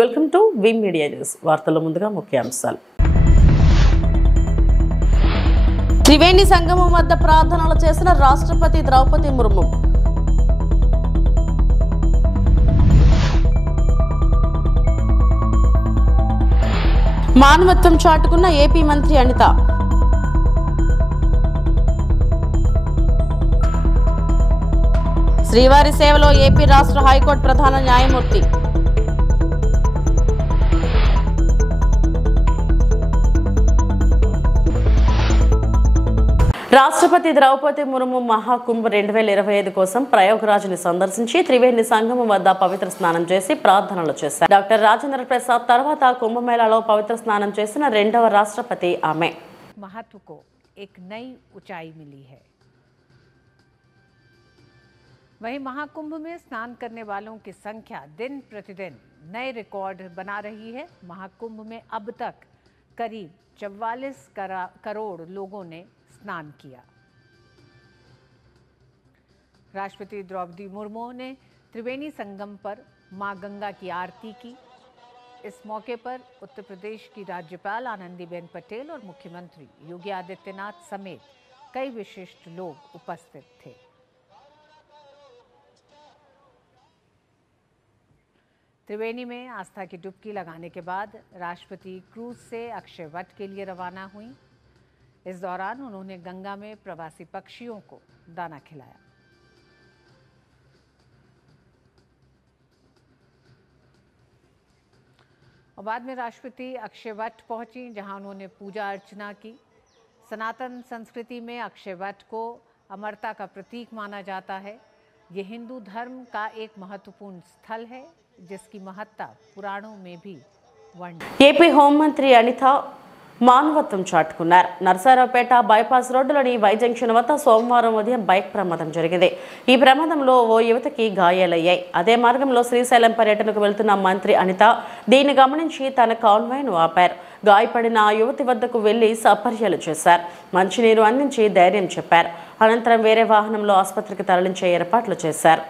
Welcome to V media news. వార్తల ముందుగా ముఖ్యాంశాలు. త్రివేణి సంగమం వద్ద ప్రార్థనలు చేసిన రాష్ట్రపతి ద్రౌపది ముర్ము. మానవత్వం చాటుకున్న ఏపీ మంత్రి అనిత. శ్రీవారి సేవలో ఏపీ రాష్ట్ర హైకోర్టు ప్రధాన న్యాయమూర్తి. రాష్ట్రపతి ద్రౌపది ముర్ము మహాకుంభ 2025 కోసం ప్రయాగ్రాజ్ని సందర్శించి త్రివేణి సంగమం వద్ద పవిత్ర స్నానం చేసి ప్రార్థనలు చేశారు. డాక్టర్ రాజేంద్ర ప్రసాద్ తర్వాత కుంభమేళాలో పవిత్ర స్నానం చేసిన రెండవ రాష్ట్రపతి ఆమె. महत्व को एक नई ऊंचाई मिली है। वहीं महाकुंभ में स्नान करने वालों की संख्या दिन प्रतिदिन नए रिकॉर्ड बना रही है। महाकुंभ में अब तक करीब 44 करोड़ लोगों ने स्नान किया। राष्ट्रपति द्रौपदी मुर्मू ने त्रिवेणी संगम पर मां गंगा की आरती की। इस मौके पर उत्तर प्रदेश की राज्यपाल आनंदीबेन पटेल और मुख्यमंत्री योगी आदित्यनाथ समेत कई विशिष्ट लोग उपस्थित थे। त्रिवेणी में आस्था की डुबकी लगाने के बाद राष्ट्रपति क्रूज से अक्षय वट के लिए रवाना हुई। इस दौरान उन्होंने गंगा में प्रवासी पक्षियों को दाना खिलाया। और बाद में राष्ट्रपति अक्षय वट पहुंची, जहां उन्होंने पूजा अर्चना की। सनातन संस्कृति में अक्षय वट को अमरता का प्रतीक माना जाता है। ये हिंदू धर्म का एक महत्वपूर्ण स्थल है, जिसकी महत्ता पुराणों में भी वर्णित। ఏపీ హోంమంత్రి అనిత మానవత్వం చాటుకున్నారు. నర్సారావుపేట బైపాస్ రోడ్డులోని వై జంక్షన్ వద్ద సోమవారం ఉదయం బైక్ ప్రమాదం జరిగింది. ఈ ప్రమాదంలో ఓ యువతికి గాయాలయ్యాయి. అదే మార్గంలో శ్రీశైలం పర్యటనకు వెళ్తున్న మంత్రి అనిత దీన్ని గమనించి తన కాన్వాయ్ను ఆపారు. గాయపడిన ఆ యువతి వద్దకు వెళ్లి సపర్యలు చేశారు. మంచినీరు అందించి ధైర్యం చెప్పారు. అనంతరం వేరే వాహనంలో ఆసుపత్రికి తరలించే ఏర్పాట్లు చేశారు.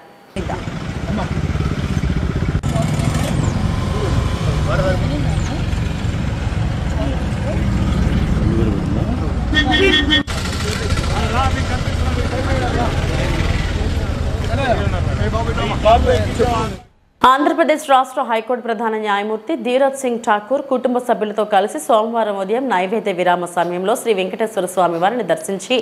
ఆంధ్రప్రదేశ్ రాష్ట్ర హైకోర్టు ప్రధాన న్యాయమూర్తి ధీరజ్ సింగ్ ఠాకూర్ కుటుంబ సభ్యులతో కలిసి సోమవారం ఉదయం నైవేద్య విరామ సమయంలో శ్రీ వెంకటేశ్వర స్వామి వారిని దర్శించి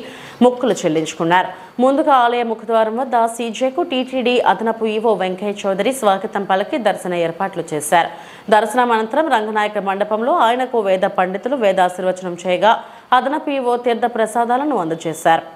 మొక్కులు చెల్లించుకున్నారు. ముందుగా ఆలయ ముఖద్వారం వద్ద సీజేకు టీటీడీ అదనపు ఈవో వెంకయ్య చౌదరి స్వాగతం పలికి దర్శన ఏర్పాట్లు చేశారు. దర్శనం అనంతరం రంగనాయక మండపంలో ఆయనకు వేద పండితులు వేదాశీర్వచనం చేయగా అదనపు ఈవో తీర్థ ప్రసాదాలను అందజేశారు.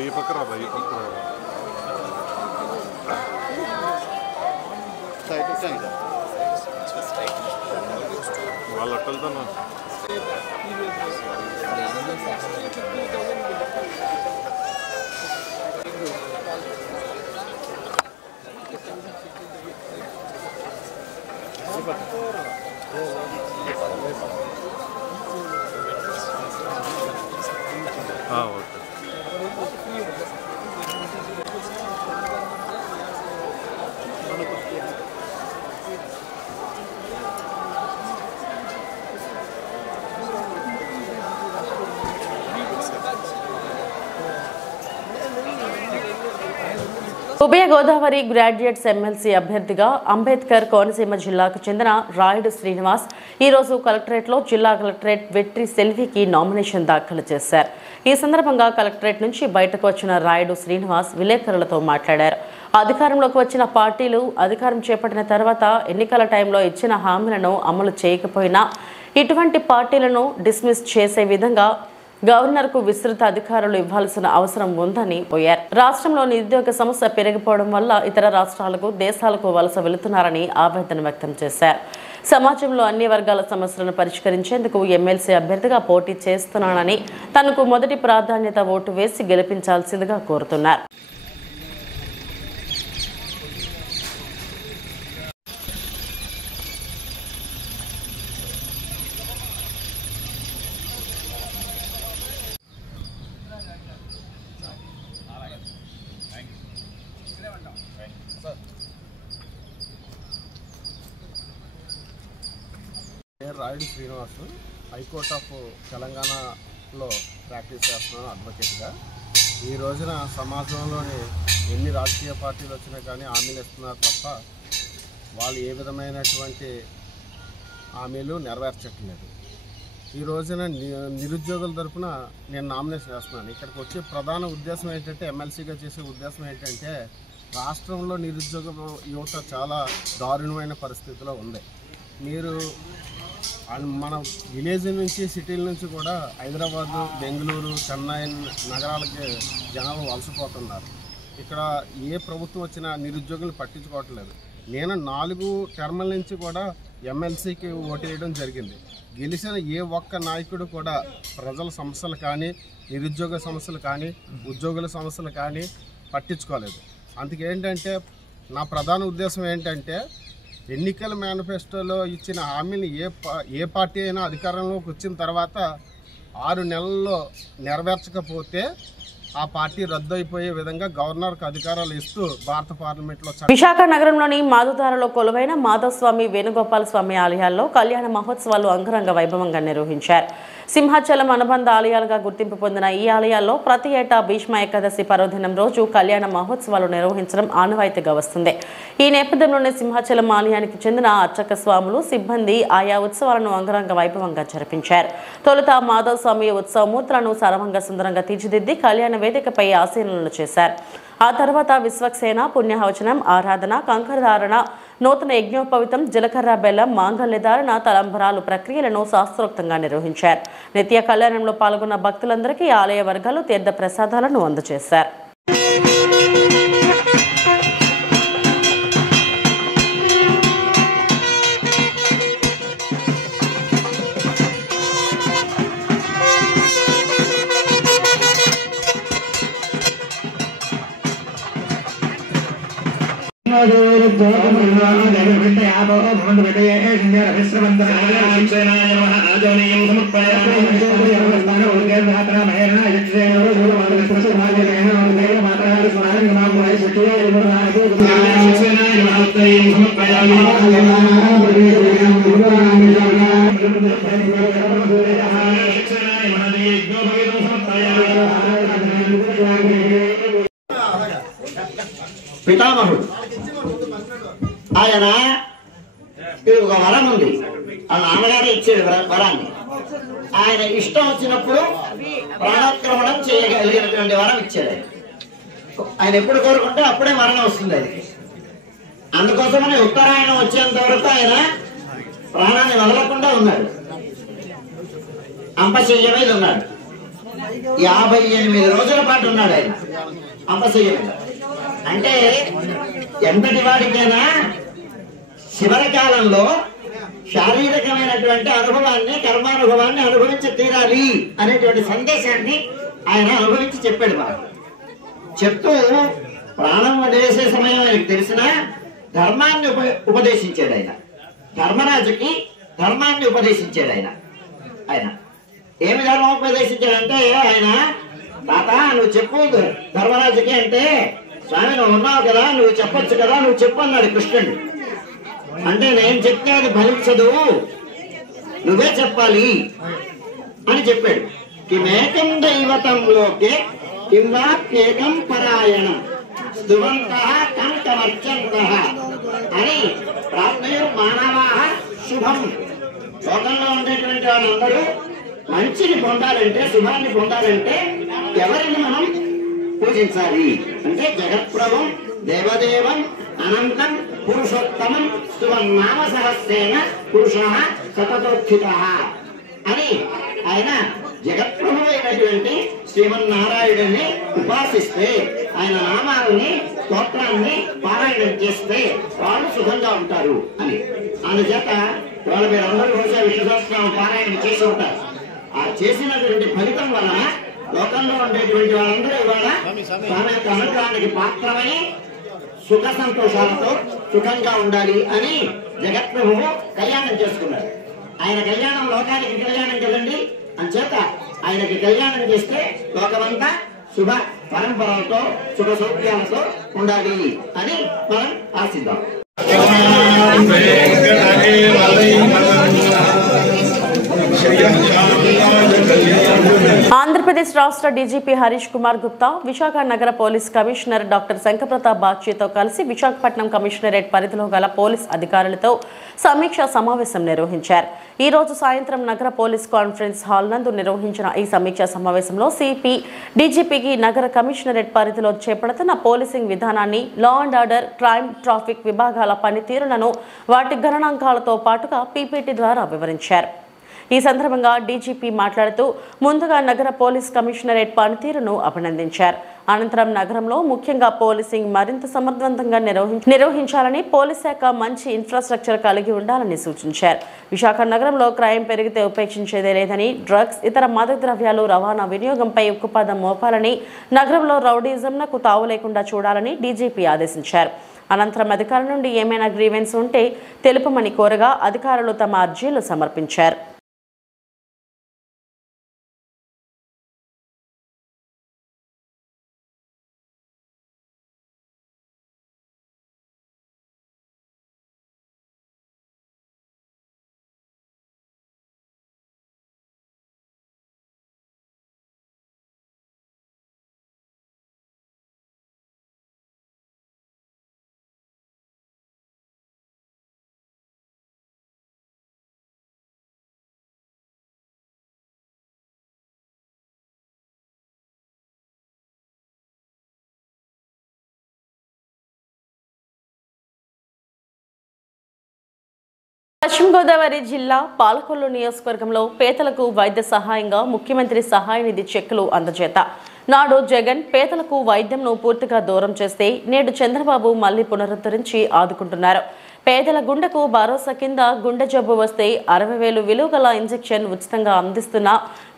ये पकड़ा भाई, ये पकड़ा వాళ్ళ అట్టలతో ఓకే. ఉభయ గోదావరి గ్రాడ్యుయేట్స్ ఎమ్మెల్సీ అభ్యర్థిగా అంబేద్కర్ కోనసీమ జిల్లాకు చెందిన రాయుడు శ్రీనివాస్ ఈ రోజు కలెక్టరేట్లో జిల్లా కలెక్టరేట్ వెట్రి సెల్వికి నామినేషన్ దాఖలు చేశారు. ఈ సందర్భంగా కలెక్టరేట్ నుంచి బయటకు వచ్చిన రాయుడు శ్రీనివాస్ విలేకరులతో మాట్లాడారు. అధికారంలోకి వచ్చిన పార్టీలు అధికారం చేపట్టిన తర్వాత ఎన్నికల టైంలో ఇచ్చిన హామీలను అమలు చేయకపోయినా ఇటువంటి పార్టీలను డిస్మిస్ చేసే విధంగా గవర్నర్కు విస్తృత అధికారులు ఇవ్వాల్సిన అవసరం ఉందని పోయారు. రాష్ట్రంలో నిరుద్యోగ సమస్య పెరిగిపోవడం వల్ల ఇతర రాష్ట్రాలకు దేశాలకు వలస వెళుతున్నారని ఆవేదన వ్యక్తం చేశారు. సమాజంలో అన్ని వర్గాల సమస్యలను పరిష్కరించేందుకు ఎమ్మెల్సీ అభ్యర్థిగా పోటీ చేస్తున్నానని తనకు మొదటి ప్రాధాన్యత ఓటు వేసి గెలిపించాల్సిందిగా కోరుతున్నారు. రాయుడు శ్రీనివాస్ హైకోర్ట్ ఆఫ్ తెలంగాణలో ప్రాక్టీస్ చేస్తున్నాను అడ్వకేట్గా. ఈ రోజున సమాజంలోని ఎన్ని రాజకీయ పార్టీలు వచ్చినా కానీ హామీలు ఇస్తున్నారు తప్ప వాళ్ళు ఏ విధమైనటువంటి హామీలు నెరవేర్చట్లేదు. ఈ రోజున నిరుద్యోగుల తరఫున నేను నామినేషన్ చేస్తున్నాను. ఇక్కడికి వచ్చే ప్రధాన ఉద్దేశం ఏంటంటే, ఎమ్మెల్సీగా చేసే ఉద్దేశం ఏంటంటే, రాష్ట్రంలో నిరుద్యోగ యువత చాలా దారుణమైన పరిస్థితిలో ఉంది. మీరు మన విలేజ్ నుంచి సిటీల నుంచి కూడా హైదరాబాదు, బెంగళూరు, చెన్నై నగరాలకి జనాలు వలసపోతున్నారు. ఇక్కడ ఏ ప్రభుత్వం వచ్చినా నిరుద్యోగులు పట్టించుకోవట్లేదు. నేను 4 టర్ముల నుంచి కూడా ఎమ్మెల్సీకి ఓటేయడం జరిగింది. గెలిచిన ఏ ఒక్క నాయకుడు కూడా ప్రజల సమస్యలు కానీ, నిరుద్యోగ సమస్యలు కానీ, ఉద్యోగుల సమస్యలు కానీ పట్టించుకోలేదు. అందుకేంటంటే నా ప్రధాన ఉద్దేశం ఏంటంటే, ఎన్నికల మేనిఫెస్టోలో ఇచ్చిన హామీని ఏ పార్టీ అయినా అధికారంలోకి వచ్చిన తర్వాత 6 నెలల్లో నెరవేర్చకపోతే ఆ పార్టీ రద్దు అయిపోయే విధంగా గవర్నర్కు అధికారాలు ఇస్తూ భారత పార్లమెంట్లో. విశాఖ నగరంలోని మాధుధారలో కొలువైన మాధవస్వామి, వేణుగోపాల స్వామి ఆలయాల్లో కళ్యాణ మహోత్సవాలు అంగరంగ వైభవంగా నిర్వహించారు. సింహాచలం అనుబంధ ఆలయాలుగా గుర్తింపు పొందిన ఈ ఆలయాల్లో ప్రతి ఏటా భీష్మ ఏకాదశి పర్వదినం రోజు కళ్యాణ మహోత్సవాలు నిర్వహించడం ఆనవాయితీగా వస్తుంది. ఈ నేపథ్యంలోనే సింహాచలం ఆలయానికి చెందిన అర్చక స్వాములు, సిబ్బంది ఆయా ఉత్సవాలను అంగరంగ వైభవంగా జరిపించారు. తొలుత మాధవస్వామి ఉత్సవమూర్తులను సర్వంగా సుందరంగా తీర్చిదిద్ది కళ్యాణ వేదికపై ఆసీనులను చేశారు. ఆ తర్వాత విశ్వక్సేన, పుణ్యహవచనం, ఆరాధన, కంకరధారణ, నూతన యజ్ఞోపవితం, జీలకర్ర బెల్లం, మాంగళ్యధారణ, తలంబరాలు ప్రక్రియలను శాస్త్రోక్తంగా నిర్వహించారు. నిత్య కళ్యాణంలో పాల్గొన్న భక్తులందరికీ ఆలయ వర్గాలు తీర్థ ప్రసాదాలను అందజేశారు. పితామహుడు ఆయన ఒక వరం ఉంది, వాళ్ళ నాన్నగారే ఇచ్చేది వరాన్ని. ఆయన ఇష్టం వచ్చినప్పుడు ప్రాణాక్రమణం చేయగలిగినటువంటి వరం ఇచ్చాడు. ఆయన ఎప్పుడు కోరుకుంటే అప్పుడే మరణం వస్తుంది అది. అందుకోసమని ఉత్తరాయణం వచ్చేంత వరకు ఆయన ప్రాణాన్ని వదలకుండా ఉన్నాడు. అంపశయ్య మీద ఉన్నాడు. 58 రోజుల పాటు ఉన్నాడు ఆయన అంపశయ్య మీద. అంటే ఎంతటి వాడికైనా చివరి కాలంలో శారీరకమైనటువంటి అనుభవాన్ని, కర్మానుభవాన్ని అనుభవించి తీరాలి అనేటువంటి సందేశాన్ని ఆయన అనుభవించి చెప్పాడు. మాకు చెప్తూ ప్రాణం వదిలేసే సమయం ఆయనకు తెలిసిన ధర్మాన్ని ఉపదేశించాడు. ఆయన ధర్మరాజుకి ధర్మాన్ని ఉపదేశించాడు. ఆయన ఏమి ధర్మం ఉపదేశించాడంటే, ఆయన తాత నువ్వు చెప్పు ధర్మరాజుకి అంటే, స్వామి నువ్వు ఉన్నావు కదా, నువ్వు చెప్పొచ్చు కదా, నువ్వు చెప్పు అన్నాడు కృష్ణుడు. అంటే నేను చెప్తే అది ఫలించదు, నువ్వే చెప్పాలి అని చెప్పాడు. కిమేకం దైవతంలోకే కింవాప్యేకం పరాయణం. స్తువంతః కంకమర్చంతః అని ప్రాప్తయో మానవాః శుభం. లోకంలో ఉండేటువంటి వాళ్ళందరూ మంచిని పొందాలంటే, శుభాన్ని పొందాలంటే ఎవరిని మనం పూజించాలి అంటే జగత్ప్రభం దేవదేవం అనంతం పురుషోత్తమం స్తువన్నామ సహస్రేణ పురుషః సతతోత్థితః అని ఆయన జగత్ప్రభు అయినటువంటి శ్రీమన్నారాయణుడిని ఉపాసిస్తే, ఆయన నామాలని స్తోత్రాన్ని పారాయణం చేస్తే వాళ్ళు సుఖంగా ఉంటారు అని. అందుచేత ఇవాళ మీరందరూ రోజు విష్ణు సహస్రనామం పారాయణం చేసి ఉంటారు. ఆ చేసినటువంటి ఫలితం వలన లోకంలో ఉండేటువంటి వాళ్ళందరూ ఇవాళ స్వామి యొక్క అనుగ్రహానికి పాత్రమై సుఖ సంతోషాలతో సుఖంగా ఉండాలి అని జగత్ప్రభువు కళ్యాణం చేసుకున్నారు. ఆయన కళ్యాణం లోకానికి కళ్యాణం కదండి. అంచేత ఆయనకి కళ్యాణం చేస్తే లోకమంతా శుభ పరంపరలతో సుఖ సౌఖ్యాలతో ఉండాలి అని మనం ఆశిద్దాం. ఆంధ్రప్రదేశ్ రాష్ట్ర డీజీపీ హరీష్ కుమార్ గుప్తా విశాఖ నగర పోలీస్ కమిషనర్ డాక్టర్ శంకరప్రతాప్ బాగ్చితో కలిసి విశాఖపట్నం కమిషనరేట్ పరిధిలో గల పోలీస్ అధికారులతో సమీక్షా సమావేశం నిర్వహించారు. ఈ రోజు సాయంత్రం నగర పోలీస్ కాన్ఫరెన్స్ హాల్ నందు నిర్వహించిన ఈ సమీక్షా సమావేశంలో సిపి డీజీపీకి నగర కమిషనరేట్ పరిధిలో చేపడుతున్న పోలీసింగ్ విధానాన్ని, law and order, crime, traffic విభాగాల పనితీరులను వాటి గణనాంకాలతో పాటుగా పీపీటీ ద్వారా వివరించారు. ఈ సందర్భంగా డీజీపీ మాట్లాడుతూ ముందుగా నగర పోలీస్ కమిషనరేట్ పనితీరును అభినందించారు. అనంతరం నగరంలో ముఖ్యంగా పోలీసింగ్ మరింత సమర్థవంతంగా నిర్వహించాలని, పోలీస్ శాఖ మంచి ఇన్ఫ్రాస్ట్రక్చర్ కలిగి ఉండాలని సూచించారు. విశాఖ నగరంలో క్రైమ్ పెరిగితే ఉపేక్షించేదే లేదని, డ్రగ్స్, ఇతర మాదక ద్రవ్యాలు రవాణా వినియోగంపై ఉక్కుపాదం మోపాలని, నగరంలో రౌడీజంకు తావు లేకుండా చూడాలని డీజీపీ ఆదేశించారు. అనంతరం అధికారుల నుండి ఏమైనా గ్రీవెన్స్ ఉంటే తెలుపమని కోరగా అధికారులు తమ అర్జీలు సమర్పించారు. పశ్చిమ గోదావరి జిల్లా పాలకొల్లు నియోజకవర్గంలో పేదలకు వైద్య సహాయంగా ముఖ్యమంత్రి సహాయ నిధి చెక్కులు అందజేత. నాడు జగన్ పేదలకు వైద్యంను పూర్తిగా దూరం చేస్తే నేడు చంద్రబాబు మళ్లీ పునరుద్ధరించి ఆదుకుంటున్నారు. పేదల గుండెకు భరోసా కింద గుండె జబ్బు వస్తే 60,000 విలువ గల ఇంజెక్షన్ ఉచితంగా అందిస్తున్న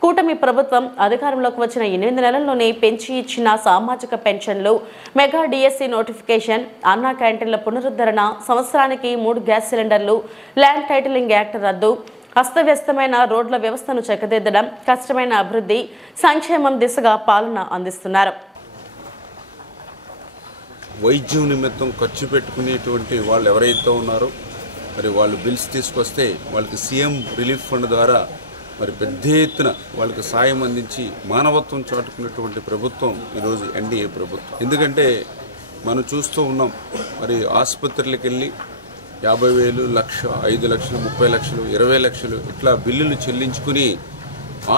కూటమి ప్రభుత్వం అధికారంలోకి వచ్చిన 8 నెలల్లోనే పెంచి ఇచ్చిన సామాజిక పెన్షన్లు, మెగా డిఎస్సి నోటిఫికేషన్, అన్నా క్యాంటీన్ల పునరుద్ధరణ, సంవత్సరానికి 3 గ్యాస్ సిలిండర్లు, ల్యాండ్ టైటిలింగ్ యాక్ట్ రద్దు, అస్తవ్యస్తమైన రోడ్ల వ్యవస్థను చక్కదిద్దడం, కష్టమైన అభివృద్ధి, సంక్షేమం దిశగా పాలన అందిస్తున్నారు. వైద్యం నిమిత్తం ఖర్చు పెట్టుకునేటువంటి వాళ్ళు ఎవరైతే ఉన్నారో మరి వాళ్ళు బిల్స్ తీసుకొస్తే వాళ్ళకి సీఎం రిలీఫ్ ఫండ్ ద్వారా మరి పెద్ద ఎత్తున వాళ్ళకి సాయం అందించి మానవత్వం చాటుకున్నటువంటి ప్రభుత్వం ఈరోజు ఎన్డీఏ ప్రభుత్వం. ఎందుకంటే మనం చూస్తూ ఉన్నాం, మరి ఆసుపత్రులకు వెళ్ళి 50,000, 1,00,000, 5 లక్షలు, 30 లక్షలు, 20 లక్షలు ఇట్లా బిల్లులు చెల్లించుకుని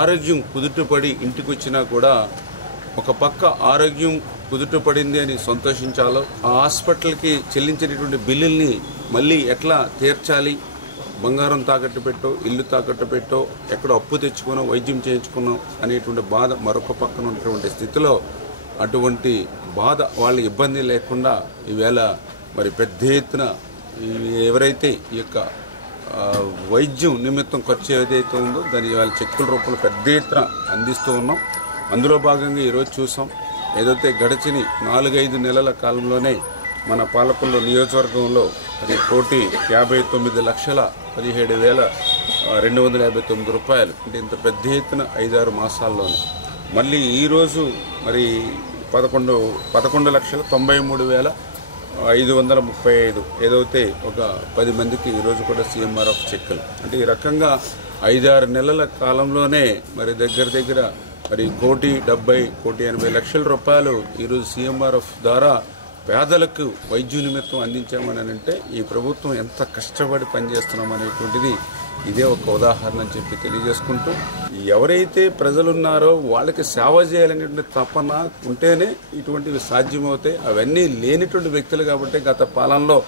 ఆరోగ్యం కుదుటపడి ఇంటికి వచ్చినా కూడా ఒక పక్క ఆరోగ్యం కుదుటపడింది అని సంతోషించాలో, ఆ హాస్పిటల్కి చెల్లించినటువంటి బిల్లుల్ని మళ్ళీ ఎట్లా తీర్చాలి, బంగారం తాకట్టు పెట్టో, ఇల్లు తాకట్టు పెట్టో, ఎక్కడో అప్పు తెచ్చుకునో వైద్యం చేయించుకున్నాం అనేటువంటి బాధ మరొక పక్కన ఉన్నటువంటి స్థితిలో అటువంటి బాధ వాళ్ళ ఇబ్బంది లేకుండా ఈవేళ మరి పెద్ద ఎత్తున ఎవరైతే ఈ యొక్క వైద్యం నిమిత్తం ఖర్చు ఏదైతే ఉందో దాన్ని ఇవాళ చెక్కుల రూపంలో పెద్ద ఎత్తున అందిస్తూ ఉన్నాం. అందులో భాగంగా ఈరోజు చూసాం, ఏదైతే గడిచిన 4-5 నెలల కాలంలోనే మన పాలకొల్లు నియోజకవర్గంలో మరి 1,59,17,259 రూపాయలు, అంటే ఇంత పెద్ద ఎత్తున 5-6 మాసాల్లోనే. మళ్ళీ ఈరోజు మరి 11,93,535 ఏదైతే ఒక 10 మందికి ఈరోజు కూడా సీఎంఆర్ఎఫ్ చెక్కులు. అంటే ఈ రకంగా 5-6 నెలల కాలంలోనే మరి దగ్గర మరి 1,70,80,00,000 రూపాయలు ఈరోజు సీఎంఆర్ఎఫ్ ద్వారా పేదలకు వైద్య నిమిత్తం అందించామని అంటే ఈ ప్రభుత్వం ఎంత కష్టపడి పనిచేస్తున్నాం అనేటువంటిది ఇదే ఒక ఉదాహరణ అని చెప్పి తెలియజేసుకుంటూ, ఎవరైతే ప్రజలున్నారో వాళ్ళకి సేవ చేయాలనేటువంటి తపన ఉంటేనే ఇటువంటివి సాధ్యమవుతాయి. అవన్నీ లేనిటువంటి వ్యక్తులు కాబట్టి గత పాలనలో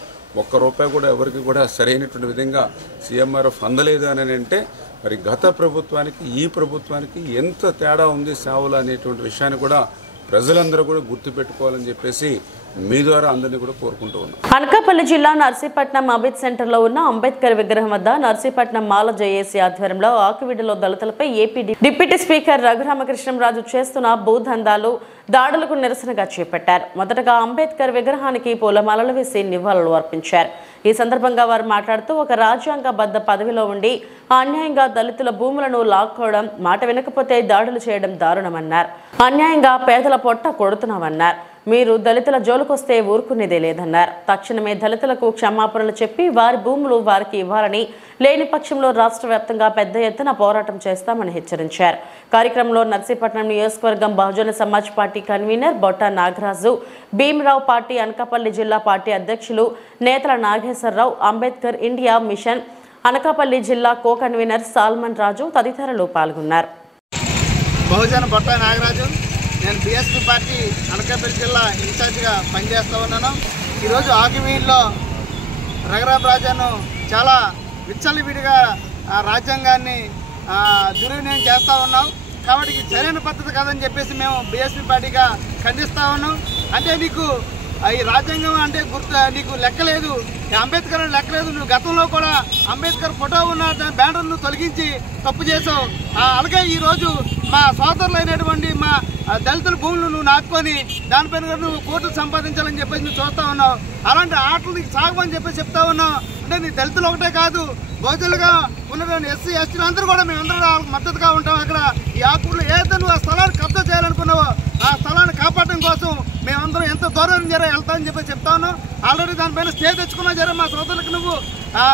₹1 కూడా ఎవరికి కూడా సరైనటువంటి విధంగా సీఎంఆర్ఎఫ్ అందలేదు అని అంటే మరి గత ప్రభుత్వానికి ఈ ప్రభుత్వానికి ఎంత తేడా ఉంది సేవలు అనేటువంటి విషయాన్ని కూడా ప్రజలందరూ కూడా గుర్తుపెట్టుకోవాలని చెప్పేసి మీ ద్వారా అందరినీ కూడా కోరుకుంటూ ఉన్నాం. అనకాపల్లి జిల్లా నర్సీపట్నం అబిద్ సెంటర్లో ఉన్న అంబేద్కర్ విగ్రహం వద్ద నర్సీపట్నం మాల జేఏసీ ఆధ్వర్యంలో ఆకివీడులో దళితులపై ఏపీ డిప్యూటీ స్పీకర్ రఘురామకృష్ణంరాజు చేస్తున్న భూదందాలు దాడులకు నిరసనగా చేపట్టారు. మొదటగా అంబేద్కర్ విగ్రహానికి పూలమాలలు వేసి నివాళులు అర్పించారు. ఈ సందర్భంగా వారు మాట్లాడుతూ, ఒక రాజ్యాంగబద్ధ పదవిలో ఉండి అన్యాయంగా దళితుల భూములను లాక్కోవడం, మాట వినకపోతే దాడులు చేయడం దారుణమన్నారు. అన్యాయంగా పేదల పొట్ట కొడుతున్నామన్నారు. మీరు దళితుల జోలుకొస్తే ఊరుకునేదే లేదన్నారు. తక్షణమే దళితులకు క్షమాపణలు చెప్పి వారి భూములు వారికి ఇవ్వాలని, లేని పక్షంలో రాష్ట్ర వ్యాప్తంగా పెద్ద ఎత్తున పోరాటం చేస్తామని హెచ్చరించారు. కార్యక్రమంలో నర్సీపట్నం నియోజకవర్గం Bahujan Samaj party convener Botta Nagaraju, Bhimarao party Anakapalli జిల్లా పార్టీ అధ్యక్షులు నేతల నాగేశ్వరరావు, అంబేద్కర్ ఇండియా మిషన్ అనకాపల్లి జిల్లా కో కన్వీనర్ సాల్మన్ రాజు తదితరులు పాల్గొన్నారు. బహుజన బొట్ట నాగరాజు, నేను బీఎస్పీ పార్టీ అనకాపల్లి జిల్లా ఇన్ఛార్జిగా పనిచేస్తూ ఉన్నాను. ఈరోజు ఆకివీడులో రఘురామరాజును చాలా విచ్చలవిడిగా రాజ్యాంగాన్ని దుర్వినియోగం చేస్తూ ఉన్నాం. కాబట్టి ఇది సరైన పద్ధతి కాదని చెప్పేసి మేము బీఎస్పీ పార్టీగా ఖండిస్తూ ఉన్నాం. అంటే నీకు ఈ రాజ్యాంగం అంటే నీకు లెక్కలేదు, అంబేద్కర్ లెక్కలేదు. నువ్వు గతంలో కూడా అంబేద్కర్ ఫోటో ఉన్న బ్యానర్ను తొలగించి తప్పు చేసావు. అలాగే ఈరోజు మా సోదరులైనటువంటి మా దళితుల భూములు నువ్వు నాటుకొని దానిపైన కూడా నువ్వు కోర్టులు సంపాదించాలని చెప్పేసి నువ్వు చూస్తూ ఉన్నావు. అలాంటి ఆటలు నీకు సాగమని చెప్పేసి చెప్తా ఉన్నావు. అంటే నీ దళితులు ఒకటే కాదు, బహుజనులుగా ఉన్నటువంటి ఎస్సీ ఎస్టీలు అందరూ కూడా మేమందరూ మద్దతుగా ఉంటాం. అక్కడ ఈ ఆకులు ఏదైతే నువ్వు ఆ స్థలాన్ని కబ్జా చేయాలనుకున్నావో ఆ స్థలాన్ని కాపాడడం కోసం మేమందరం ఎంతో దూరం వెళ్తామని చెప్పి చెప్తా ఉన్నాం. ఆల్రెడీ దానిపైన స్టే తెచ్చుకున్నా మా సోదరులకు నువ్వు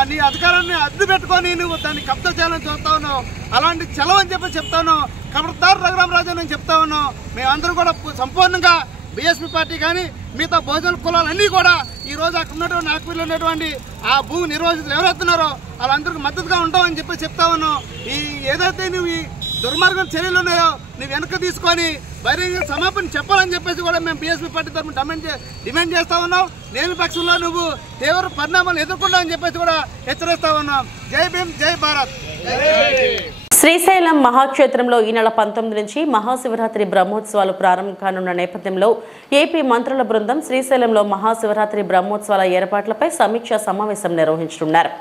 నీ అధికారాన్ని అడ్డు పెట్టుకొని నువ్వు దాన్ని కబ్జా చేయాలని చూస్తా ఉన్నావు. అలాంటి చెలవని చెప్పి చెప్తా ఉన్నావు. ఖబర్దార్ రఘురామరాజు నేను చెప్తా ఉన్నాం. మేమందరూ కూడా సంపూర్ణంగా బీఎస్పీ పార్టీ కానీ మిగతా బహుజన కులాలన్నీ కూడా ఈరోజు అక్కడ ఉన్నటువంటి ఆకువీడులో ఉన్నటువంటి ఆ భూమి నిర్వాసితులు ఎవరైతున్నారో వాళ్ళందరికీ మద్దతుగా ఉంటామని చెప్పి చెప్తా ఉన్నాం. ఈ ఏదైతే నువ్వు ఈ దుర్మార్గం చర్యలు ఉన్నాయో నువ్వు వెనక తీసుకొని బహిరంగ సమాపణ చెప్పాలని చెప్పేసి కూడా మేము బీఎస్పీ పార్టీ తరఫున డిమాండ్ చేస్తా ఉన్నాం. లేని పక్షంలో నువ్వు తీవ్ర పరిణామాలు ఎదుర్కొంటావని చెప్పేసి కూడా హెచ్చరిస్తా ఉన్నాం. జై భీమ్, జై భారత్. శ్రీశైలం మహాక్షేత్రంలో ఈ నెల 19 నుంచి మహాశివరాత్రి బ్రహ్మోత్సవాలు ప్రారంభం కానున్న నేపథ్యంలో ఏపీ మంత్రుల బృందం శ్రీశైలంలో మహాశివరాత్రి బ్రహ్మోత్సవాల ఏర్పాట్లపై సమీక్షా సమావేశం నిర్వహించనున్నారు.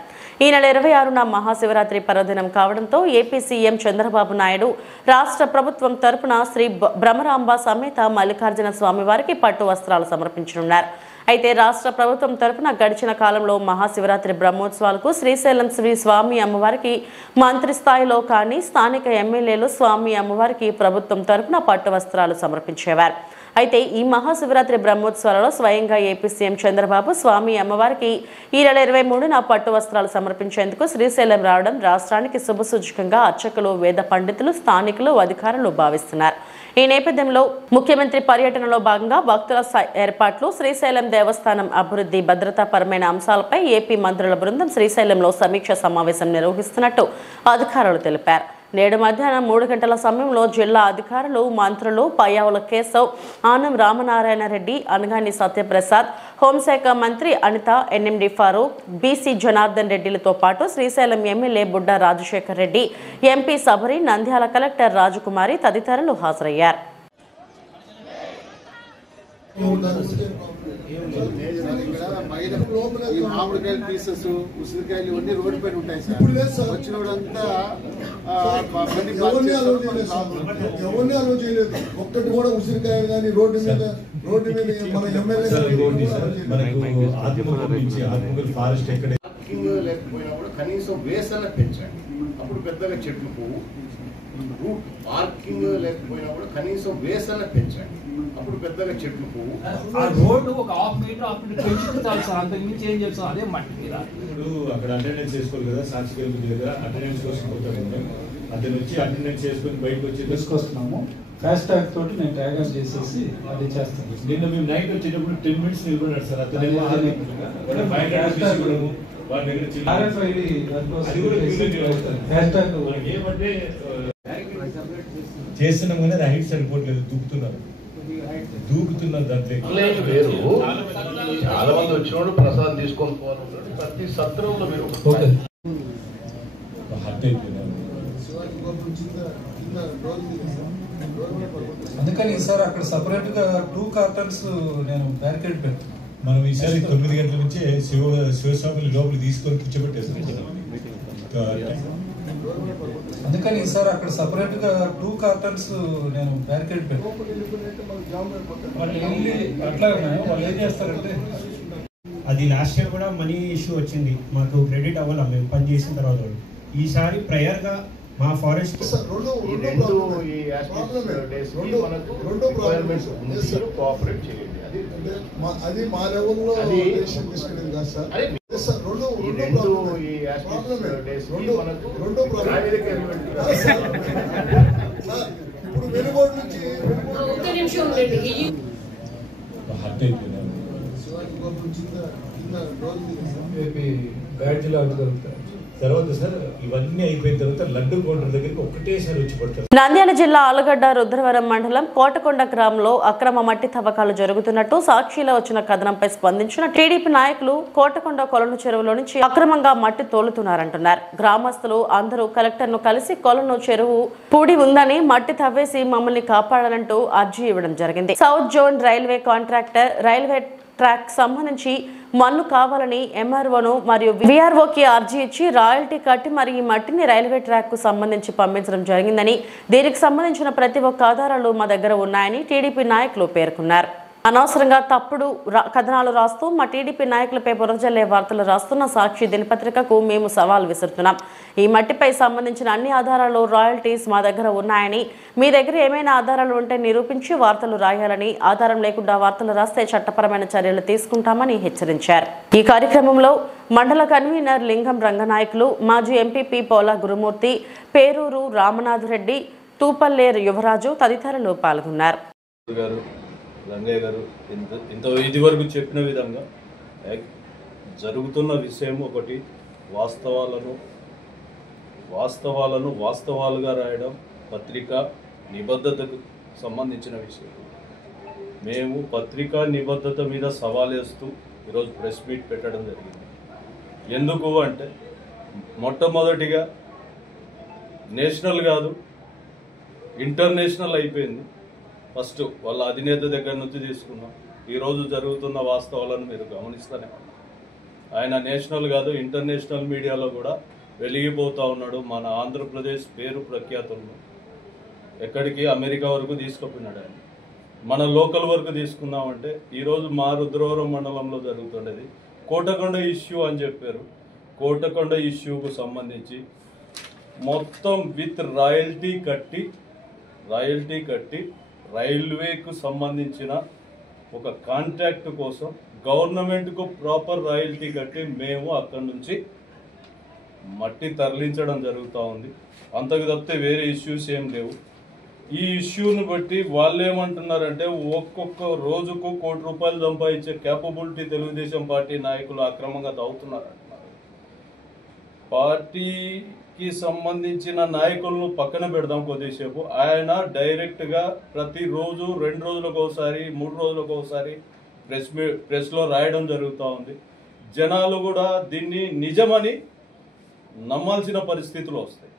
ఈ నెల 26న మహాశివరాత్రి పర్వదినం కావడంతో ఏపీ సీఎం చంద్రబాబు నాయుడు రాష్ట్ర ప్రభుత్వం తరపున శ్రీ భ్రమరాంబ సమేత మల్లికార్జున స్వామివారికి పట్టు వస్త్రాలు సమర్పించనున్నారు. అయితే రాష్ట్ర ప్రభుత్వం తరపున గడిచిన కాలంలో మహాశివరాత్రి బ్రహ్మోత్సవాలకు శ్రీశైలం శ్రీ స్వామి అమ్మవారికి మంత్రి స్థాయిలో కానీ స్థానిక ఎమ్మెల్యేలు స్వామి అమ్మవారికి ప్రభుత్వం తరపున పట్టు వస్త్రాలు సమర్పించేవారు. అయితే ఈ మహాశివరాత్రి బ్రహ్మోత్సవాలలో స్వయంగా ఏపీ సీఎం చంద్రబాబు స్వామి అమ్మవారికి ఈ నెల 23న పట్టు వస్త్రాలు సమర్పించేందుకు శ్రీశైలం రావడం రాష్ట్రానికి శుభసూచకంగా అర్చకులు, వేద పండితులు, స్థానికులు, అధికారులు భావిస్తున్నారు. ఈ నేపథ్యంలో ముఖ్యమంత్రి పర్యటనలో భాగంగా భక్తుల ఏర్పాట్లు, శ్రీశైలం దేవస్థానం అభివృద్ధి, భద్రతాపరమైన అంశాలపై ఏపీ మంత్రుల బృందం శ్రీశైలంలో సమీక్ష సమావేశం నిర్వహిస్తున్నట్టు అధికారులు తెలిపారు. నేడు మధ్యాహ్నం 3 గంటల సమయంలో జిల్లా అధికారులు, మంత్రులు పయ్యావుల కేశవ్, ఆనం రామనారాయణ రెడ్డి, అనగాని సత్యప్రసాద్, హోంశాఖ మంత్రి అనిత, ఎన్ఎండి ఫారూక్, బీసీ జనార్దన్ రెడ్డిలతో పాటు Srisailam MLA Budda Rajasekhar Reddy, MP Sabari, Nandyal collector Rajakumari తదితరులు హాజరయ్యారు. ఈ మామిడికాయలు పీసెస్, ఉసిరికాయలు ఇవన్నీ రోడ్డు పైన ఉంటాయి సార్. వచ్చినోడంతా ఎవరిని అలో చేయలేదు. ఒక్కటి కూడా ఉసిరికాయలు కానీ రోడ్డు మీద మన ఎమ్మెల్యే ఫారెస్ట్ ఎక్కడ లేకపోయినా కూడా కనీసం వేసన పెంచండి. అప్పుడు పెద్దగా చెట్లు పోవు. రూట్ పార్కింగ్ లేకపోయినా కూడా కనీసం వేసన పెంచండి. అప్పుడు పెద్దగా చెట్లు పోవు. ఆ రోడ్డు ఒక హాఫ్ మీటర్ పెంచితే చాలు సార్. అంతకు మించి ఏం చేస్తాం? అదే మట్టి మీద ఇప్పుడు అక్కడ అటెండెన్స్ చేసుకోవాలి కదా, సాక్షి దగ్గర అటెండెన్స్ కోసం పోతారు. అతను వచ్చి అటెండెన్స్ చేసుకుని బయటకు వచ్చి తీసుకొస్తున్నాము. ఫాస్ట్ ట్యాగ్ తోటి నేను ట్యాగ్ ఆఫ్ చేసేసి అది చేస్తాను. నిన్న మేము నైట్ వచ్చేటప్పుడు 10 minutes నిలబడ్డాడు సార్. అతను ఏమంటే చేస్తున్నాం కానీ అది హైట్ సరిపోవట్లేదు, దూకుతున్నారు దాంట్లో వేరు. చాలా మంది వచ్చినోడు ప్రసాదం తీసుకొని పోవాలంటే ప్రతి సత్రంలో మీరు అందుకని ఈసారి అక్కడ సపరేట్ గా 2 cartons నేను బ్యారికేడ్ పెడతాను. మనం ఈసారి 9 గంటల నుంచే శివస్వామిని లోపలికి తీసుకొని కూర్చోబెట్టేస్తాం. అందుకని ఈసారి అక్కడ సపరేట్ గా 2 cartons నేను బ్యారికేడ్ పెడతాను. వాళ్ళు వెళ్ళి అట్లా వాళ్ళు ఏం చేస్తారంటే అది లాస్ట్ ఇయర్ కూడా మనీ ఇష్యూ వచ్చింది, మాకు క్రెడిట్ అవ్వాలి మేము పని చేసిన తర్వాత. ఈసారి ప్రేయర్ గా మా ఫారెస్ట్ కోఆపరేట్ చేయండి. అది మా లెవెల్లో తీసుకునేది కాదు సార్. ఇప్పుడు వెలుగోడు నుంచి బ్యాడ్జ్లో అడ్డుదొరుకుతారు. తర్వాత సార్ ఇవన్నీ అయిపోయిన తర్వాత లడ్డు కౌంటర్ దగ్గరికి ఒకటేసారి వచ్చి పడతారు. నంద్యాల జిల్లా ఆలగడ్డ రుద్రవరం మండలం కోటకొండ గ్రామంలో అక్రమ మట్టి తవ్వకాలు జరుగుతున్నట్టు సాక్షిలో వచ్చిన కథనంపై స్పందించిన టీడీపీ నాయకులు కోటకొండ కొలను చెరువులో నుంచి అక్రమంగా మట్టి తోలుతున్నారంటున్నారు. గ్రామస్తులు అందరూ కలెక్టర్ను కలిసి కొలను చెరువు పూడి ఉందని మట్టి తవ్వేసి మమ్మల్ని కాపాడాలంటూ అర్జీ ఇవ్వడం జరిగింది. South zone railway contractor railway track సంబంధించి మన్ను కావాలని ఎంఆర్ఓను మరియు విఆర్ఓకి అర్జీ ఇచ్చి రాయల్టీ కట్టి మరి ఈ మట్టిని రైల్వే ట్రాక్ కు సంబంధించి పంపించడం జరిగిందని, దీనికి సంబంధించిన ప్రతి ఒక్క ఆధారాలు మా దగ్గర ఉన్నాయని టీడీపీ నాయకులు పేర్కొన్నారు. అనవసరంగా తప్పుడు కథనాలు రాస్తూ మా టీడీపీ నాయకులపై బురజల్లే వార్తలు రాస్తున్న సాక్షి దినపత్రికకు మేము సవాల్ విసురుతున్నాం. ఈ మట్టిపై సంబంధించిన అన్ని ఆధారాలు రాయల్టీస్ మా దగ్గర ఉన్నాయని, మీ దగ్గర ఏమైనా ఆధారాలు ఉంటే నిరూపించి వార్తలు రాయాలని, ఆధారం లేకుండా వార్తలు రాస్తే చట్టపరమైన చర్యలు తీసుకుంటామని హెచ్చరించారు. ఈ కార్యక్రమంలో మండల కన్వీనర్ లింగం రంగనాయకులు, మాజీ ఎంపీపీ పోలా గురుమూర్తి, పేరూరు రామనాథరెడ్డి, తూపల్లేరు యువరాజు తదితరులు పాల్గొన్నారు. రంగయ్య గారు ఇది వరకు చెప్పిన విధంగా జరుగుతున్న విషయం ఒకటి, వాస్తవాలుగా రాయడం పత్రికా నిబద్ధతకు సంబంధించిన విషయం. మేము పత్రికా నిబద్ధత మీద సవాలేస్తూ ఈరోజు ప్రెస్ మీట్ పెట్టడం జరిగింది. ఎందుకు అంటే మొట్టమొదటిగా నేషనల్ కాదు ఇంటర్నేషనల్ అయిపోయింది. ఫస్ట్ వాళ్ళ అధినేత దగ్గర నుంచి తీసుకున్నాం. ఈరోజు జరుగుతున్న వాస్తవాలను మీరు గమనిస్తూనే ఉన్నారు. ఆయన నేషనల్ కాదు ఇంటర్నేషనల్ మీడియాలో కూడా వెలిగిపోతూ ఉన్నాడు. మన ఆంధ్రప్రదేశ్ పేరు ప్రఖ్యాతులను ఎక్కడికి అమెరికా వరకు తీసుకుపోయినాడు ఆయన. మన లోకల్ వరకు తీసుకుందామంటే ఈరోజు మా రుద్రవరం మండలంలో జరుగుతుండేది కోటకొండ ఇష్యూ అని చెప్పారు. కోటకొండ ఇష్యూకు సంబంధించి మొత్తం విత్ రాయల్టీ కట్టి రైల్వేకు సంబంధించిన ఒక కాంట్రాక్ట్ కోసం గవర్నమెంట్కు ప్రాపర్ రాయల్టీ కట్టి మేము అక్కడి నుంచి మట్టి తరలించడం జరుగుతూ ఉంది. అంతకు తప్పితే వేరే ఇష్యూస్ ఏం లేవు. ఈ ఇష్యూను బట్టి వాళ్ళు ఏమంటున్నారంటే ఒక్కొక్క రోజుకు ₹1 కోటి సంపాదించే క్యాపబిలిటీ తెలుగుదేశం పార్టీ నాయకులు అక్రమంగా తవ్వుతున్నారంటున్నారు. పార్టీకి సంబంధించిన నాయకులను పక్కన పెడదాం కొద్దిసేపు. ఆయన డైరెక్ట్గా ప్రతిరోజు 2 రోజులకు ఒకసారి 3 రోజులకు ఒకసారి ప్రెస్లో రాయడం జరుగుతూ ఉంది. జనాలు కూడా దీన్ని నిజమని నమ్మాల్సిన పరిస్థితులు వస్తాయి.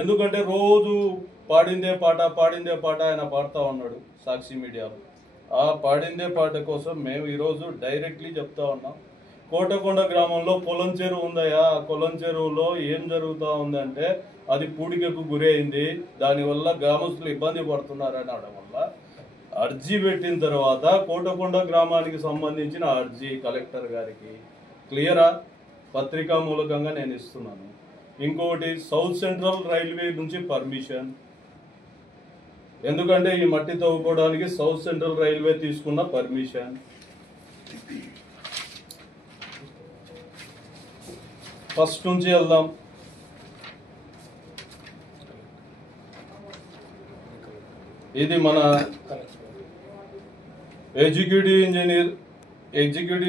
ఎందుకంటే రోజు పాడిందే పాట ఆయన పాడుతూ ఉన్నాడు సాక్షి మీడియాలో. ఆ పాడిందే పాట కోసం మేము ఈరోజు డైరెక్ట్లీ చెప్తా ఉన్నాం. కోటకొండ గ్రామంలో కొలం చెరువు ఉందయా, ఆ కొలం చెరువులో ఏం జరుగుతూ ఉందంటే అది పూడికకు గురి అయింది, దానివల్ల గ్రామస్తులు ఇబ్బంది పడుతున్నారని అనడం వల్ల అర్జీ పెట్టిన తర్వాత కోటకొండ గ్రామానికి సంబంధించిన అర్జీ కలెక్టర్ గారికి క్లియరా పత్రికా మూలకంగా నేను ఇస్తున్నాను. ఇంకొకటి సౌత్ సెంట్రల్ రైల్వే నుంచి పర్మిషన్, ఎందుకంటే ఈ మట్టి తవ్వుకోవడానికి సౌత్ సెంట్రల్ రైల్వే తీసుకున్న పర్మిషన్. ఫస్ట్ నుంచి వెళ్దాం. ఇది మన ఎగ్జిక్యూటివ్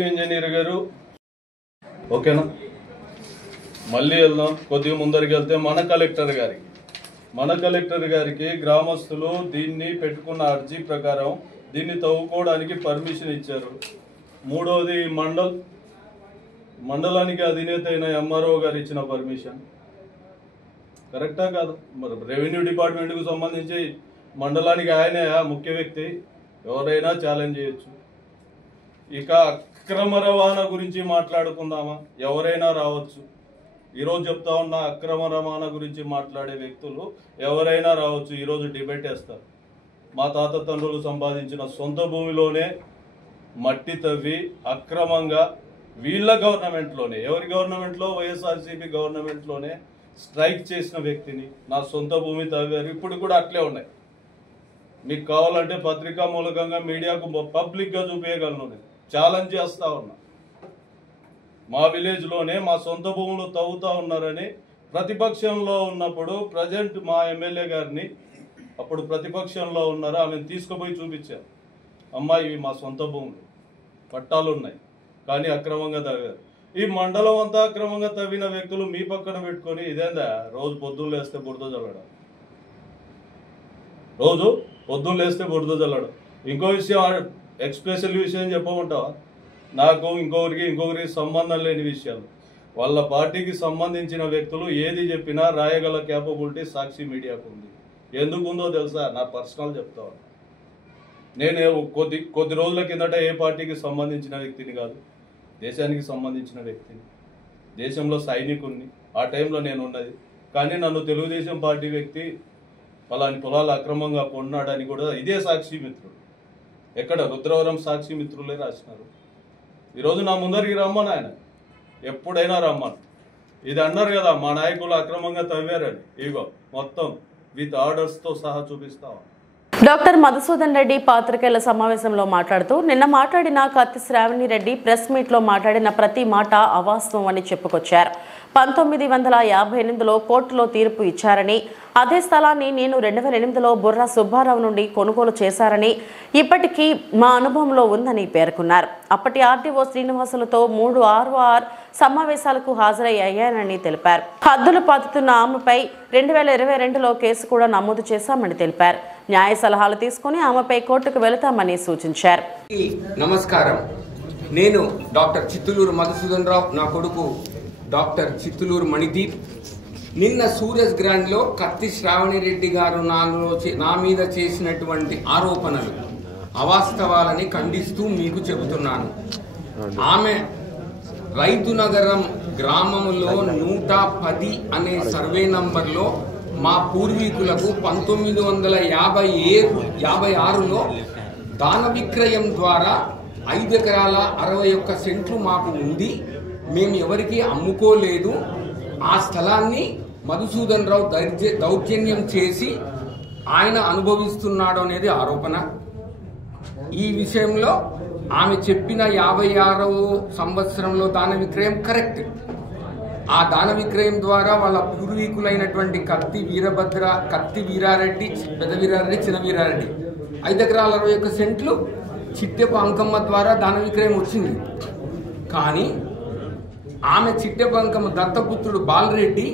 ఇంజనీర్ గారు. ఓకేనా, మళ్ళీ వెళ్దాం. కొద్దిగా ముందరికి వెళ్తే మన కలెక్టర్ గారికి గ్రామస్తులు దీన్ని పెట్టుకున్న అర్జీ ప్రకారం దీన్ని తవ్వుకోవడానికి పర్మిషన్ ఇచ్చారు. మూడవది మండలానికి అధినేత అయిన ఎంఆర్ఓ గారు ఇచ్చిన పర్మిషన్ కరెక్టా కాదు? మరి రెవెన్యూ డిపార్ట్మెంట్కు సంబంధించి మండలానికి ఆయనే ముఖ్య వ్యక్తి, ఎవరైనా ఛాలెంజ్ చేయొచ్చు. ఇక అక్రమ రవాణా గురించి మాట్లాడుకుందామా? ఎవరైనా రావచ్చు. ఈరోజు చెప్తా ఉన్న అక్రమ రవాణా గురించి మాట్లాడే వ్యక్తులు ఎవరైనా రావచ్చు. ఈరోజు డిబేట్ వేస్తారు. మా తాత తండ్రులు సంపాదించిన సొంత భూమిలోనే మట్టి తవ్వి అక్రమంగా వీళ్ళ గవర్నమెంట్లోనే, ఎవరి గవర్నమెంట్లో, వైఎస్ఆర్సీపీ గవర్నమెంట్లోనే స్ట్రైక్ చేసిన వ్యక్తిని నా సొంత భూమి తవ్వారు. ఇప్పుడు కూడా అట్లే ఉన్నాయి. మీకు కావాలంటే పత్రికా మూలకంగా మీడియాకు పబ్లిక్గా చూపించగలను. నేను ఛాలెంజ్ చేస్తా ఉన్నా. మా విలేజ్లోనే మా సొంత భూములు తవ్వుతా ఉన్నారని ప్రతిపక్షంలో ఉన్నప్పుడు ప్రజెంట్ మా ఎమ్మెల్యే గారిని, అప్పుడు ప్రతిపక్షంలో ఉన్నారు, ఆమెను తీసుకుపోయి చూపించారు. అమ్మాయి ఇవి మా సొంత భూములు, పట్టాలు ఉన్నాయి, కానీ అక్రమంగా తవ్వారు. ఈ మండలం అంతా అక్రమంగా తవ్విన వ్యక్తులు మీ పక్కన పెట్టుకొని ఇదేందా రోజు పొద్దున్న లేస్తే బురద చల్లడం, ఇంకో విషయం, ఎక్స్పెషల్ విషయం చెప్పమంటావా? నాకు ఇంకొకరికి సంబంధం లేని విషయాలు, వాళ్ళ పార్టీకి సంబంధించిన వ్యక్తులు ఏది చెప్పినా రాయగల క్యాపబిలిటీ సాక్షి మీడియాకు ఉంది. ఎందుకుందో తెలుసా? నా పర్సనల్ చెప్తా. నేను కొద్ది రోజుల కిందట ఏ పార్టీకి సంబంధించిన వ్యక్తిని కాదు, దేశానికి సంబంధించిన వ్యక్తిని, దేశంలో సైనికుడిని. ఆ టైంలో నేను ఉన్నది. కానీ నన్ను తెలుగుదేశం పార్టీ వ్యక్తి పలాని పొలాలు అక్రమంగా కొన్నాడని కూడా ఇదే సాక్షి మిత్రుడు, ఎక్కడ రుద్రవరం సాక్షి మిత్రులే రాసినారు. ఈరోజు నా ముందరికి రమ్మని, ఆయన ఎప్పుడైనా రమ్మని. ఇది అన్నారు కదా మా నాయకులు అక్రమంగా తవ్వారని, ఇగో మొత్తం విత్ ఆర్డర్స్తో సహా చూపిస్తాం. డాక్టర్ మధుసూదన్ రెడ్డి పాత్రికేయుల సమావేశంలో మాట్లాడుతూ, నిన్న మాట్లాడిన కత్తి శ్రావణి రెడ్డి ప్రెస్ మీట్లో మాట్లాడిన ప్రతి మాట అవాస్తవం అని చెప్పుకొచ్చారు. 1958లో కోర్టులో తీర్పు ఇచ్చారని, అదే స్థలాన్ని నేను 2008లో బుర్రా సుబ్బారావు నుండి కొనుగోలు చేశారని ఇప్పటికీ మా అనుభవంలో ఉందని పేర్కొన్నారు. అప్పటి ఆర్టీఓ శ్రీనివాసులతో 3 ROR సమావేశాలకు హాజరయ్యానని తెలిపారు. హద్దులు పాతుతున్న ఆమెపై 2022లో కేసు కూడా నమోదు చేశామని తెలిపారు. న్యాయ సలహాలు తీసుకుని ఆమెపై కోర్టుకు వెళతామని సూచించారు. నమస్కారం, నేను డాక్టర్ చిత్తులూరు మధుసూదన్ రావు, నా కొడుకు డాక్టర్ చిత్తులూరు మణిదీప్. నిన్న సూరజ్ గ్రాండ్ లో కత్తి శ్రావణి రెడ్డి గారు నా మీద చేసినటువంటి ఆరోపణలు అవాస్తవాలని ఖండిస్తూ మీకు చెబుతున్నాను. ఆమె రైతు నగరం గ్రామంలో 110 అనే సర్వే నంబర్లో మా పూర్వీకులకు 1956లో దాన విక్రయం ద్వారా 5 ఎకరాల 61 సెంట్లు మాకు ఉంది. మేము ఎవరికి అమ్ముకోలేదు. ఆ స్థలాన్ని మధుసూదన్ రావు దౌర్జన్యం చేసి ఆయన అనుభవిస్తున్నాడు అనేది ఆరోపణ. ఈ విషయంలో ఆమె చెప్పిన 56వ సంవత్సరంలో దాన విక్రయం కరెక్ట్. ఆ దాన విక్రయం ద్వారా వాళ్ళ పూర్వీకులైనటువంటి కత్తి వీరారెడ్డి, పెద్ద వీరారెడ్డి, చిన్న వీరారెడ్డి 5 ఎకరాల 61 సెంట్లు చిట్టెపు అంకమ్మ ద్వారా దాన విక్రయం వచ్చింది. కానీ ఆమె చిట్టెపు అంకమ్మ దత్తపుత్రుడు బాలరెడ్డి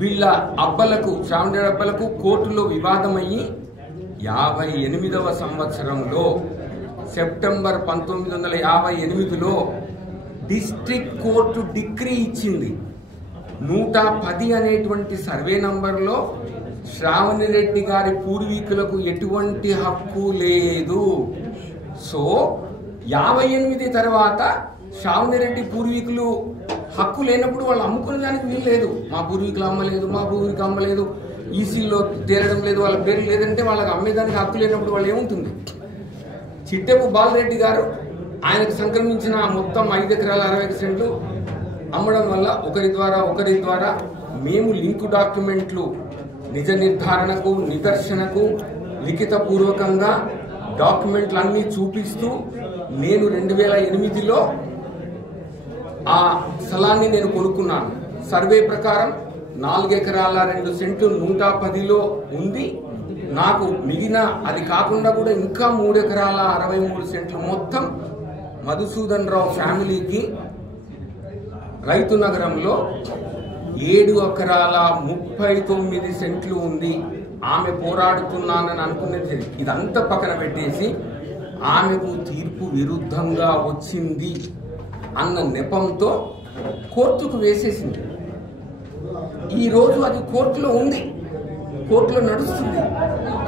వీళ్ళ అబ్బలకు, శ్రావణి అబ్బలకు కోర్టులో వివాదమయ్యి 58వ సంవత్సరంలో సెప్టెంబర్ 1958లో డిస్ట్రిక్ట్ కోర్టు డిక్రీ ఇచ్చింది. 110 అనేటువంటి సర్వే నంబర్లో శ్రావణి రెడ్డి గారి పూర్వీకులకు ఎటువంటి హక్కు లేదు. సో 58 తర్వాత శ్రావణి రెడ్డి పూర్వీకులు హక్కు లేనప్పుడు వాళ్ళు అమ్ముకునే దానికి వీలు లేదు. మా పూర్వీకులు అమ్మలేదు, మా పూర్వీకులు అమ్మలేదు, ఈసీలో తేరడం లేదు, వాళ్ళ పేరు లేదంటే వాళ్ళకి అమ్మేదానికి హక్కు లేనప్పుడు వాళ్ళు ఏముంటుంది? చిట్టెపు బాలరెడ్డి గారు ఆయనకు సంక్రమించిన మొత్తం 5 ఎకరాల 61 సెంట్లు అమ్మడం వల్ల ఒకరి ద్వారా మేము లింకు డాక్యుమెంట్లు నిజ నిర్ధారణకు, నిదర్శనకు లిఖిత పూర్వకంగా డాక్యుమెంట్లు అన్నీ చూపిస్తూ నేను 2008లో ఆ స్థలాన్ని నేను కొనుక్కున్నాను. సర్వే ప్రకారం 4 ఎకరాల 2 సెంట్లు 110లో ఉంది. నాకు మిగిలిన అది కాకుండా కూడా ఇంకా 3 ఎకరాల 63 సెంట్లు మొత్తం మధుసూదన్ రావు ఫ్యామిలీకి రైతు నగరంలో 7 ఎకరాల 39 సెంట్లు ఉంది. ఆమె పోరాడుతున్నానని అనుకున్నది ఇదంతా పక్కన పెట్టేసి ఆమెకు తీర్పు విరుద్ధంగా వచ్చింది అన్న నెపంతో కోర్టుకు వేసేసింది. ఈరోజు అది కోర్టులో ఉంది, కోర్టులో నడుస్తుంది.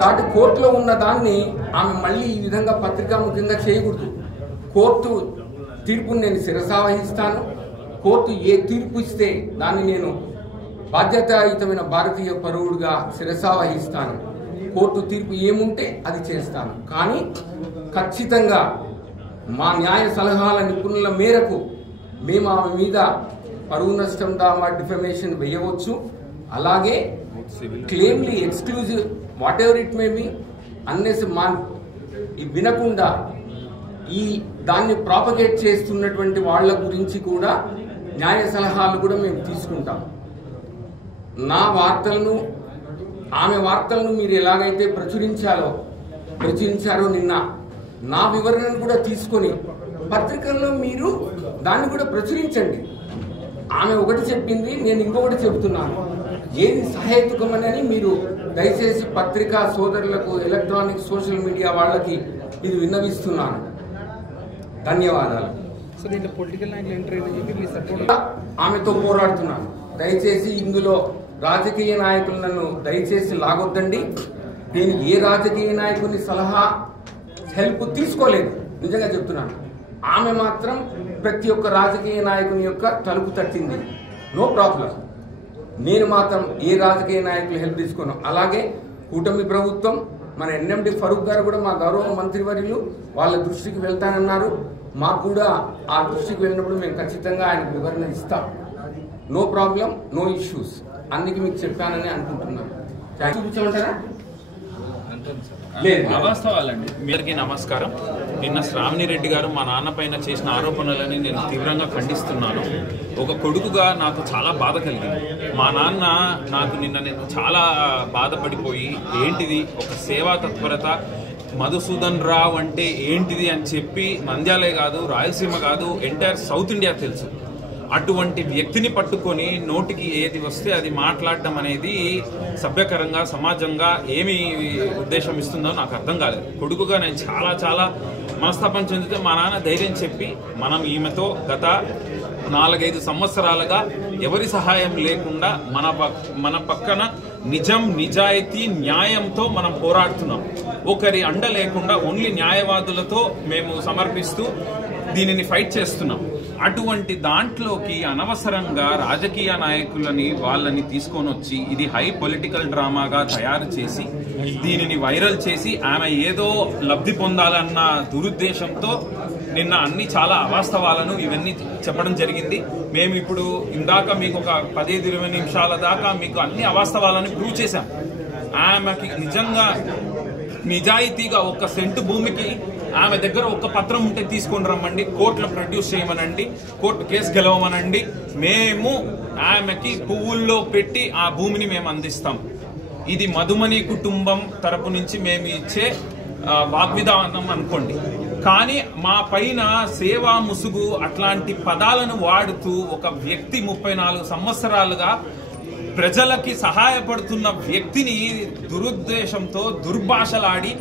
కాబట్టి కోర్టులో ఉన్న దాన్ని ఆమె మళ్ళీ ఈ విధంగా పత్రికాముఖంగా చేయకూడదు. కోర్టు తీర్పుని నేను శిరసావహిస్తాను. కోర్టు ఏ తీర్పు ఇస్తే దాన్ని నేను బాధ్యతాయుతమైన భారతీయ పౌరుడిగా శిరసావహిస్తాను. కోర్టు తీర్పు ఏముంటే అది చేస్తాను. కానీ ఖచ్చితంగా మా న్యాయ సలహాల నిపుణుల మేరకు మేము ఆమె మీద పరువు నష్టం దావా డిఫమేషన్ వేయవచ్చు. అలాగే క్లెయిమ్లీ exclusive whatever it may be unless వినకుండా ఈ దాన్ని ప్రాపగేట్ చేస్తున్నటువంటి వాళ్ళ గురించి కూడా న్యాయ సలహాలు కూడా మేము తీసుకుంటాం. నా వార్తలను ఆమె వార్తలను మీరు ఎలాగైతే ప్రచురించారో నిన్న నా వివరణను కూడా తీసుకొని పత్రికల్లో మీరు దాన్ని కూడా ప్రచురించండి. ఆమె ఒకటి చెప్పింది, నేను ఇంకొకటి చెబుతున్నాను. ఏది సహేతుకమని మీరు దయచేసి పత్రికా సోదరులకు, ఎలక్ట్రానిక్ సోషల్ మీడియా వాళ్ళకి ఇది విన్నవిస్తున్నాను. ధన్యవాదాలు. ఆమెతో పోరాడుతున్నాను. దయచేసి ఇందులో రాజకీయ నాయకులు నన్ను దయచేసి లాగొద్దండి. నేను ఏ రాజకీయ నాయకుని సలహా హెల్ప్ తీసుకోలేదు, నిజంగా చెప్తున్నాను. ఆమె మాత్రం ప్రతి ఒక్క రాజకీయ నాయకుని యొక్క తలుపు తట్టింది, నో ప్రాబ్లం. నేను మాత్రం ఏ రాజకీయ నాయకులు హెల్ప్ తీసుకోను. అలాగే కూటమి ప్రభుత్వం, మన ఎన్ఎండి ఫరూక్ గారు కూడా మా గౌరవ మంత్రివర్యులు వాళ్ళ దృష్టికి వెళ్తానన్నారు. మాకు కూడా ఆ దృష్టికి వెళ్ళినప్పుడు మేము ఖచ్చితంగా ఆయనకు వివరణ ఇస్తాం. No problem, no issues. అందుకే మీకు చెప్పానని అనుకుంటున్నాను. చూపించమంటారా? వాస్తవాలండి. మీరికి నమస్కారం. నిన్న శ్రావణి రెడ్డి గారు మా నాన్న పైన చేసిన ఆరోపణలని నేను తీవ్రంగా ఖండిస్తున్నాను. ఒక కొడుకుగా నాకు చాలా బాధ కలిగింది. మా నాన్న నాకు నేను చాలా బాధపడిపోయి, ఏంటిది ఒక సేవా తత్పరత, మధుసూదన్ రావు అంటే ఏంటిది అని చెప్పి నంద్యాలే కాదు, రాయలసీమ కాదు, ఎంటైర్ సౌత్ ఇండియా తెలుసు. అటువంటి వ్యక్తిని పట్టుకొని నోటికి ఏది వస్తే అది మాట్లాడడం అనేది సభ్యకరంగా, సమాజంగా ఏమి ఉద్దేశం ఇస్తుందో నాకు అర్థం కాలేదు. కొడుకుగా నేను చాలా చాలా మనస్తాపం చెందితే మా నాన్న ధైర్యం చెప్పి, మనం ఈమెతో గత 4-5 సంవత్సరాలుగా ఎవరి సహాయం లేకుండా మన పక్కన నిజం, నిజాయితీ, న్యాయంతో మనం పోరాడుతున్నాం. ఒకరి అండ లేకుండా ఓన్లీ న్యాయవాదులతో మేము సమర్పిస్తూ దీనిని ఫైట్ చేస్తున్నాం. అటువంటి దాంట్లోకి అనవసరంగా రాజకీయ నాయకులని వాళ్ళని తీసుకొని వచ్చి ఇది హై పొలిటికల్ డ్రామాగా తయారు చేసి దీనిని వైరల్ చేసి ఆమె ఏదో లబ్ధి పొందాలన్న దురుద్దేశంతో నిన్న అన్ని చాలా అవాస్తవాలను ఇవన్నీ చెప్పడం జరిగింది. మేము ఇప్పుడు ఇందాక మీకు ఒక 15-20 నిమిషాల దాకా మీకు అన్ని అవాస్తవాలను ప్రూవ్ చేశాం. ఆమెకి నిజంగా నిజాయితీగా 1 సెంటు భూమికి ఆమె దగ్గర 1 పత్రం ఉంటే తీసుకొని రమ్మండి, కోర్టులో ప్రొడ్యూస్ చేయమనండి, కోర్టు కేసు గెలవమనండి. మేము ఆమెకి పువ్వుల్లో పెట్టి ఆ భూమిని మేము అందిస్తాం. ఇది మధుమణి కుటుంబం తరపు నుంచి మేము ఇచ్చే వాగ్విధానం అనుకోండి. కానీ మా పైన సేవా ముసుగు అట్లాంటి పదాలను వాడుతూ ఒక వ్యక్తి 34 సంవత్సరాలుగా ప్రజలకి సహాయపడుతున్న వ్యక్తిని దురుద్దేశంతో దుర్భాషలాడి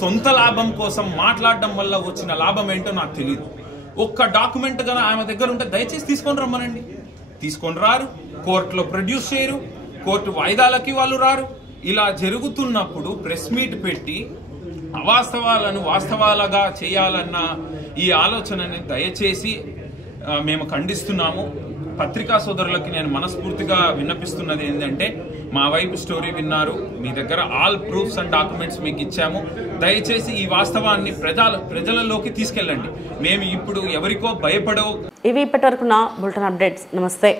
సొంత లాభం కోసం మాట్లాడడం వల్ల వచ్చిన లాభం ఏంటో నాకు తెలియదు. 1 డాక్యుమెంట్ గానీ ఆమె దగ్గర ఉంటే దయచేసి తీసుకొని రమ్మనండి. తీసుకొని రారు, కోర్టులో ప్రొడ్యూస్ చేయరు, కోర్టు వాయిదాలకి వాళ్ళు రారు. ఇలా జరుగుతున్నప్పుడు ప్రెస్ మీట్ పెట్టి అవాస్తవాలను వాస్తవాలుగా చేయాలన్న ఈ ఆలోచనని దయచేసి మేము ఖండిస్తున్నాము. పత్రికా సోదరులకి నేను మనస్ఫూర్తిగా విన్నపిస్తున్నది ఏంటంటే, మా వైపు స్టోరీ విన్నారు, మీ దగ్గర ఆల్ ప్రూఫ్స్ అండ్ డాక్యుమెంట్స్ మీకు ఇచ్చాము. దయచేసి ఈ వాస్తవాన్ని ప్రజలలోకి తీసుకెళ్ళండి. మేము ఇప్పుడు ఎవరికో భయపడో. ఇవి ఇప్పటివరకు నా బులెటిన్ అప్డేట్స్. నమస్తే.